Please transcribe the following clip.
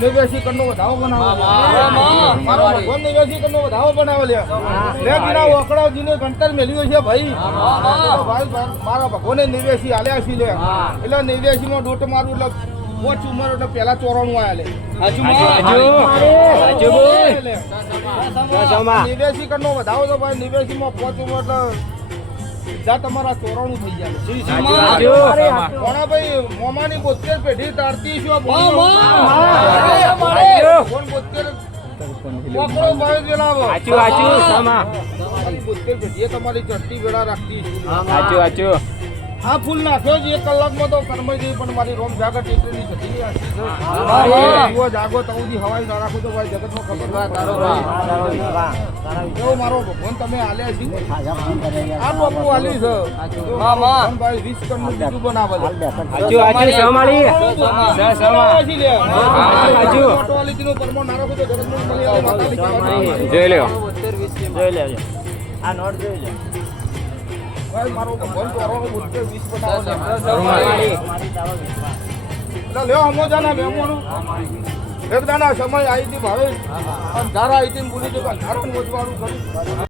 નિવેશી કરનો વધાવો બનાવો મારો ભગવાન નિવેશી કરનો વધાવો બનાવો લે બીના ઓકળાજીને ગંતર મેલ્યું છે ભાઈ મારા ભગવાને નિવેશી આલ્યા છે લે એટલે નિવેશીમાં દોટ મારું એટલે પોચ ઉંમર એટલે પેલા ચોરાણું આયા નિવેશી કરનો વધાવો તો ભાઈ નિવેશીમાં પોચ ઉંમર એટલે જા તમારા ચોરાણું થઈ જાય કોણા ભાઈ મોમાની 72 પેઢી તારતી છો બોલ 72 કોકરો ભાઈ વેલાવો તમારી 72 પેઢી તમારી ચડતી વેળા રાખતી છે હા ફૂલ નાખ્યો છે 1 કલાકમાં તો કરમઈ જઈ પણ મારી રોમ જાગર ટેકરી જતી જાગો તઉદી હવાઈ ના રાખો તો ભાઈ જગતમાં ખબર ના તારો મારો ભગવાન તમે આલ્યા છે આ બાપુ આલી છે ભાઈ 20 કરોડ નું બનાવે જોઈ લ્યો આ નોટ જોઈ લે ભાઈ મારો ભગવાન તો આરો 20 બનાવો લ્યો હમો જાના મેમોનું એક દાના સમય આવી હતી ભાવે ધારા આવી હતી બોલી તો ધારા મોજવાળું કર્યું